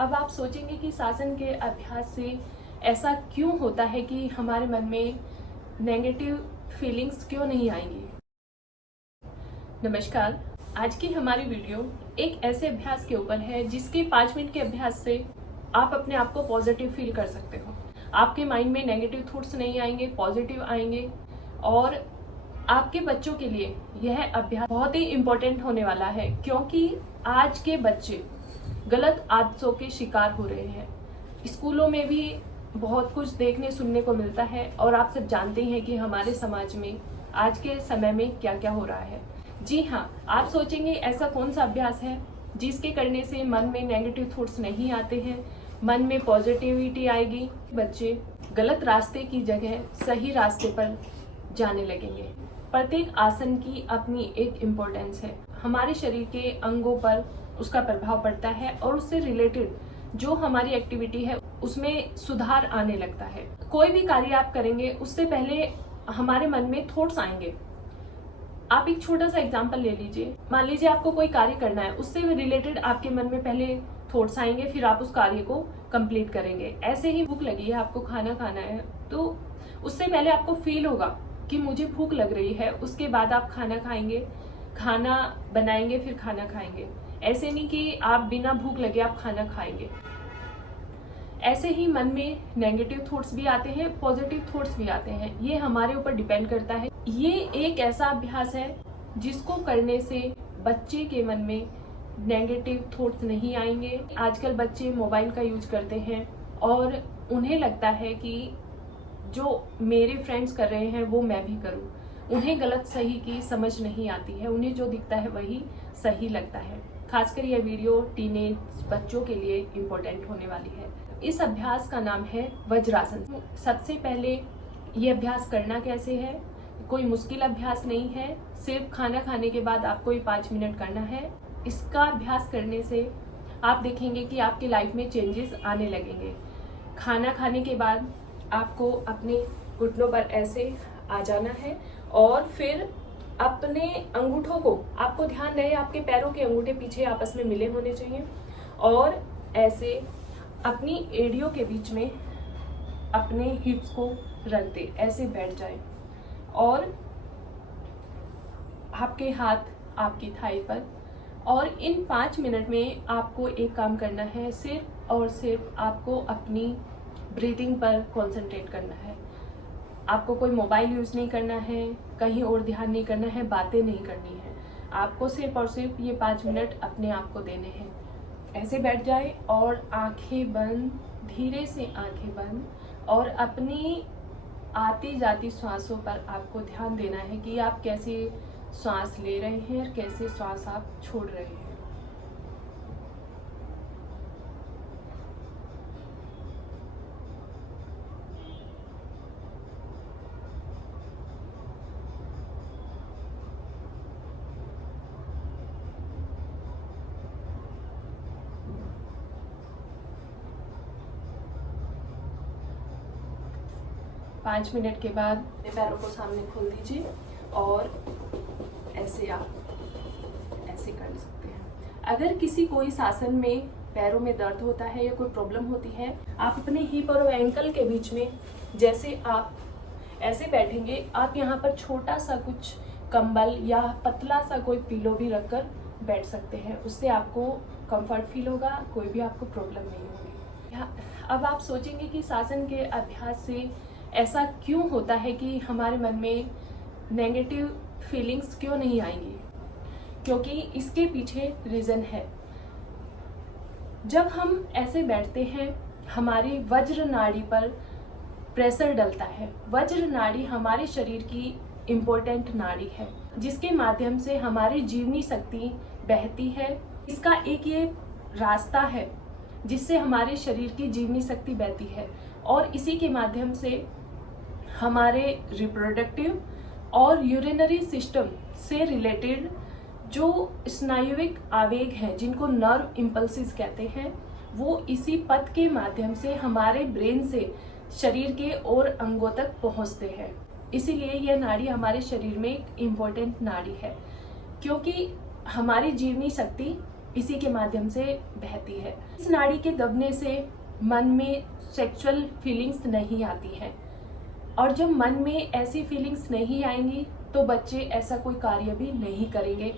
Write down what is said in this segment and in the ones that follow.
अब आप सोचेंगे कि शासन के अभ्यास से ऐसा क्यों होता है कि हमारे मन में नेगेटिव फीलिंग्स क्यों नहीं आएंगी। नमस्कार, आज की हमारी वीडियो एक ऐसे अभ्यास के ऊपर है जिसके 5 मिनट के अभ्यास से आप अपने आप को पॉजिटिव फील कर सकते हो। आपके माइंड में नेगेटिव थॉट्स नहीं आएंगे, पॉजिटिव आएंगे। और आपके बच्चों के लिए यह अभ्यास बहुत ही इम्पोर्टेंट होने वाला है, क्योंकि आज के बच्चे गलत आदतों के शिकार हो रहे हैं। स्कूलों में भी बहुत कुछ देखने सुनने को मिलता है और आप सब जानते हैं कि हमारे समाज में आज के समय में क्या क्या हो रहा है। जी हाँ, आप सोचेंगे ऐसा कौन सा अभ्यास है जिसके करने से मन में नेगेटिव थॉट्स नहीं आते हैं, मन में पॉजिटिविटी आएगी, बच्चे गलत रास्ते की जगह सही रास्ते पर जाने लगेंगे। प्रत्येक आसन की अपनी एक इम्पोर्टेंस है, हमारे शरीर के अंगों पर उसका प्रभाव पड़ता है और उससे रिलेटेड जो हमारी एक्टिविटी है उसमें सुधार आने लगता है। कोई भी कार्य आप करेंगे उससे पहले हमारे मन में थॉट्स आएंगे। आप एक छोटा सा एग्जांपल ले लीजिए। मान लीजिए आपको कोई कार्य करना है, उससे रिलेटेड आपके मन में पहले थॉट्स आएंगे, फिर आप उस कार्य को कंप्लीट करेंगे। ऐसे ही भूख लगी है, आपको खाना खाना है, तो उससे पहले आपको फील होगा कि मुझे भूख लग रही है, उसके बाद आप खाना खाएंगे, खाना बनाएंगे, फिर खाना खाएंगे। ऐसे नहीं कि आप बिना भूख लगे आप खाना खाएंगे। ऐसे ही मन में नेगेटिव थॉट्स भी आते हैं, पॉजिटिव थॉट्स भी आते हैं, ये हमारे ऊपर डिपेंड करता है। ये एक ऐसा अभ्यास है जिसको करने से बच्चे के मन में नेगेटिव थॉट्स नहीं आएंगे। आजकल बच्चे मोबाइल का यूज करते हैं और उन्हें लगता है कि जो मेरे फ्रेंड्स कर रहे हैं वो मैं भी करूं। उन्हें गलत सही की समझ नहीं आती है, उन्हें जो दिखता है वही सही लगता है। खासकर यह वीडियो टीनेज बच्चों के लिए इम्पोर्टेंट होने वाली है। इस अभ्यास का नाम है वज्रासन। सबसे पहले ये अभ्यास करना कैसे है, कोई मुश्किल अभ्यास नहीं है, सिर्फ खाना खाने के बाद आपको ये 5 मिनट करना है। इसका अभ्यास करने से आप देखेंगे कि आपकी लाइफ में चेंजेस आने लगेंगे। खाना खाने के बाद आपको अपने घुटनों पर ऐसे आ जाना है और फिर अपने अंगूठों को, आपको ध्यान रहे आपके पैरों के अंगूठे पीछे आपस में मिले होने चाहिए, और ऐसे अपनी एड़ियों के बीच में अपने हिप्स को रख दे, ऐसे बैठ जाए और आपके हाथ आपकी थाई पर। और इन 5 मिनट में आपको एक काम करना है, सिर्फ और सिर्फ आपको अपनी ब्रीदिंग पर कंसंट्रेट करना है। आपको कोई मोबाइल यूज़ नहीं करना है, कहीं और ध्यान नहीं करना है, बातें नहीं करनी है। आपको सिर्फ और सिर्फ ये 5 मिनट अपने आप को देने हैं। ऐसे बैठ जाए और आंखें बंद, धीरे से आंखें बंद, और अपनी आती जाती सांसों पर आपको ध्यान देना है कि आप कैसे सांस ले रहे हैं और कैसे सांस आप छोड़ रहे हैं। पाँच मिनट के बाद अपने पैरों को सामने खोल दीजिए और ऐसे आप ऐसे कर सकते हैं। अगर किसी को इस आसन में पैरों में दर्द होता है या कोई प्रॉब्लम होती है, आप अपने हिप और एंकल के बीच में जैसे आप ऐसे बैठेंगे, आप यहाँ पर छोटा सा कुछ कंबल या पतला सा कोई पिलो भी रखकर बैठ सकते हैं। उससे आपको कंफर्ट फील होगा, कोई भी आपको प्रॉब्लम नहीं होगी। अब आप सोचेंगे कि शासन के अभ्यास से ऐसा क्यों होता है कि हमारे मन में नेगेटिव फीलिंग्स क्यों नहीं आएंगी, क्योंकि इसके पीछे रीज़न है। जब हम ऐसे बैठते हैं, हमारी वज्र नाड़ी पर प्रेशर डलता है। वज्र नाड़ी हमारे शरीर की इम्पोर्टेंट नाड़ी है, जिसके माध्यम से हमारी जीवनी शक्ति बहती है। इसका एक ये रास्ता है जिससे हमारे शरीर की जीवनी शक्ति बहती है, और इसी के माध्यम से हमारे रिप्रोडक्टिव और यूरिनरी सिस्टम से रिलेटेड जो स्नायुविक आवेग हैं, जिनको नर्व इम्पल्सिस कहते हैं, वो इसी पथ के माध्यम से हमारे ब्रेन से शरीर के और अंगों तक पहुंचते हैं। इसीलिए यह नाड़ी हमारे शरीर में एक इम्पोर्टेंट नाड़ी है, क्योंकि हमारी जीवनी शक्ति इसी के माध्यम से बहती है। इस नाड़ी के दबने से मन में सेक्सुअल फीलिंग्स नहीं आती हैं, और जब मन में ऐसी फीलिंग्स नहीं आएंगी तो बच्चे ऐसा कोई कार्य भी नहीं करेंगे।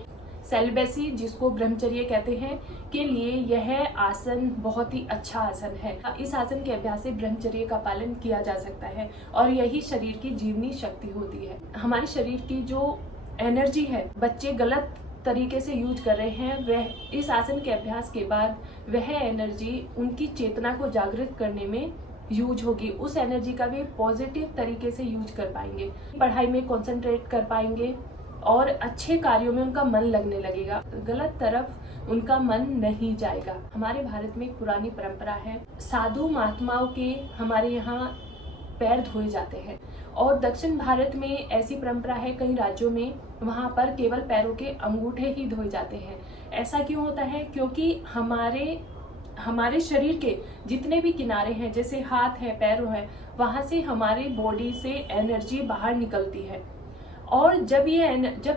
सेलिबेसी, जिसको ब्रह्मचर्य कहते हैं, के लिए यह आसन बहुत ही अच्छा आसन है। इस आसन के अभ्यास से ब्रह्मचर्य का पालन किया जा सकता है और यही शरीर की जीवनी शक्ति होती है। हमारे शरीर की जो एनर्जी है बच्चे गलत तरीके से यूज कर रहे हैं, वह इस आसन के अभ्यास के बाद वह एनर्जी उनकी चेतना को जागृत करने में यूज होगी। उस एनर्जी का भी पॉजिटिव तरीके से यूज कर पाएंगे, पढ़ाई में कंसंट्रेट कर पाएंगे और अच्छे कार्यों में उनका मन लगने लगेगा, गलत तरफ उनका मन नहीं जाएगा। हमारे भारत में एक पुरानी परंपरा है, साधु महात्माओं के हमारे यहाँ पैर धोए जाते हैं, और दक्षिण भारत में ऐसी परंपरा है कई राज्यों में, वहाँ पर केवल पैरों के अंगूठे ही धोए जाते हैं। ऐसा क्यों होता है? क्योंकि हमारे शरीर के जितने भी किनारे हैं, जैसे हाथ है, पैरों है, वहां से हमारी बॉडी से एनर्जी बाहर निकलती है, और जब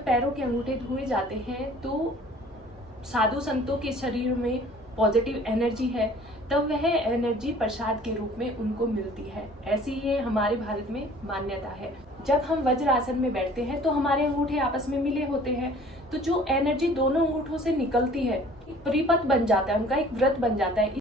पैरों के अंगूठे धोए जाते हैं तो साधु संतों के शरीर में पॉजिटिव एनर्जी है, तब वह एनर्जी प्रसाद के रूप में उनको मिलती है। ऐसी ये हमारे भारत में मान्यता है। जब हम वज्रासन में बैठते हैं तो हमारे अंगूठे आपस में मिले होते हैं, तो जो एनर्जी दोनों अंगूठों से निकलती है परिपथ बन जाता है, उनका एक व्रत बन जाता है।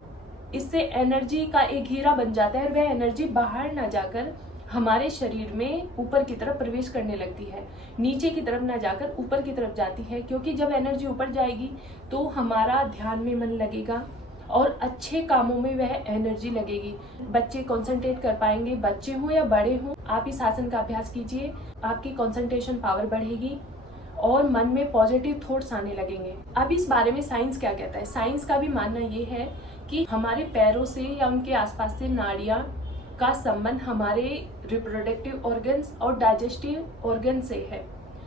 इससे एनर्जी का एक घेरा बन जाता है और वह एनर्जी बाहर ना जाकर हमारे शरीर में ऊपर की तरफ प्रवेश करने लगती है, नीचे की तरफ ना जाकर ऊपर की तरफ जाती है। क्योंकि जब एनर्जी ऊपर जाएगी तो हमारा ध्यान में मन लगेगा और अच्छे कामों में वह एनर्जी लगेगी, बच्चे कंसंट्रेट कर पाएंगे। बच्चे हो या बड़े हो, आप इस आसन का अभ्यास कीजिए, आपकी कंसंट्रेशन पावर बढ़ेगी और मन में पॉजिटिव थॉट्स आने लगेंगे। अब इस बारे में साइंस क्या कहता है? साइंस का भी मानना ये है कि हमारे पैरों से या उनके आसपास से नाड़ियां का संबंध हमारे रिप्रोडक्टिव ऑर्गन्स और डाइजेस्टिव ऑर्गन से है।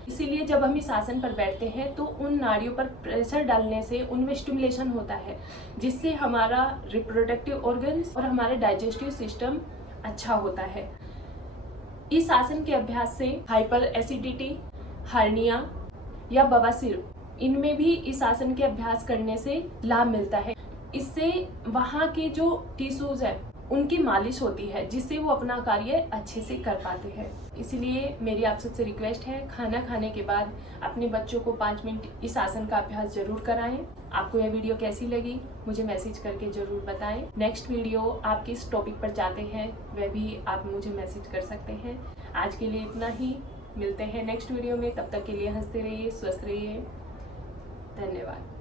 इसीलिए जब हम इस आसन पर बैठते हैं तो उन नाड़ियों पर प्रेशर डालने से उनमें स्टिमुलेशन होता है, जिससे हमारा रिप्रोडक्टिव ऑर्गन्स और हमारा डाइजेस्टिव सिस्टम अच्छा होता है। इस आसन के अभ्यास से हाइपर एसिडिटी, हार्निया या बवासीर, इनमें भी इस आसन के अभ्यास करने से लाभ मिलता है। इससे वहाँ के जो टिश्यूज है उनकी मालिश होती है, जिससे वो अपना कार्य अच्छे से कर पाते हैं। इसलिए मेरी आप सबसे रिक्वेस्ट है, खाना खाने के बाद अपने बच्चों को 5 मिनट इस आसन का अभ्यास जरूर कराएं। आपको यह वीडियो कैसी लगी मुझे मैसेज करके जरूर बताएं। नेक्स्ट वीडियो आप किस टॉपिक पर चाहते हैं वह भी आप मुझे मैसेज कर सकते हैं। आज के लिए इतना ही, मिलते हैं नेक्स्ट वीडियो में। तब तक के लिए हंसते रहिए, स्वस्थ रहिए। धन्यवाद।